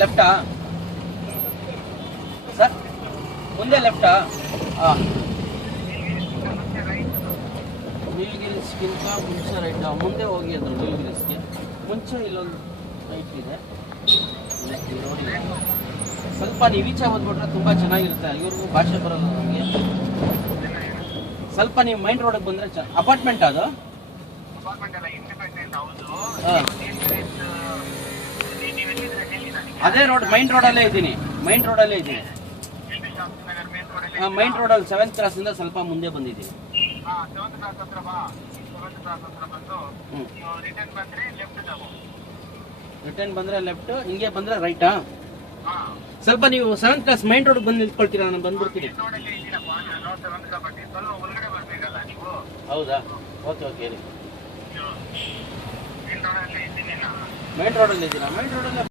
ಲೆಫ್ಟಾ sir? ಮುಂದೆ ಲೆಫ್ಟಾ? ಹಾಂ, ನೀಲಗಿರಿಸ್ಗಿಂತ ಮುಂಚೆ ರೈಟಾ? ಮುಂದೆ ಹೋಗಿ ಅದು ನೀಲಗಿರಿಸ್ಗೆ ಮುಂಚೆ ಇಲ್ಲೊಂದು ರೈಟ್ ಇದೆ ನೋಡಿ. ಸ್ವಲ್ಪ ನೀವು ಈಚೆ ಓದ್ಬಿಟ್ರೆ ತುಂಬ ಚೆನ್ನಾಗಿರುತ್ತೆ. ಇವ್ರಿಗೂ ಭಾಷೆ ಬರೋದು ನಮಗೆ. ಸ್ವಲ್ಪ ನೀವು ಮೈನ್ ರೋಡಿಗೆ ಬಂದರೆ ಅಪಾರ್ಟ್ಮೆಂಟ್ ಅದು? ಹಾಂ, ಅದೇ ರೋಡ್, ಮೈನ್ ರೋಡಲ್ಲೇ ಇದ್ದೀನಿ. ಮೈನ್ ರೋಡಲ್ಲೇ ಇದ್ದೀನಿ. ಹಾಂ, ಮೈನ್ ರೋಡಲ್ಲಿ 7th ಕ್ರಾಸಿಂದ ಸ್ವಲ್ಪ ಮುಂದೆ ಬಂದಿದ್ದೀನಿ. ರಿಟರ್ನ್ ಬಂದರೆ ಲೆಫ್ಟ್, ಹಿಂಗೆ ಬಂದರೆ ರೈಟಾ? ಸ್ವಲ್ಪ ನೀವು 7th ಕ್ರಾಸ್ ಮೈನ್ ರೋಡ್ ಬಂದು ನಿಂತ್ಕೊಳ್ತೀರಾ? ನಾನು ಬಂದ್ಬಿಡ್ತೀನಿ. ಹೌದಾ? ಓಕೆ ಓಕೆ ಹೇಳಿ. ಮೈನ್ ರೋಡಲ್ಲಿ ಇದ್ದೀರಾ? ಮೈನ್ ರೋಡಲ್ಲಿ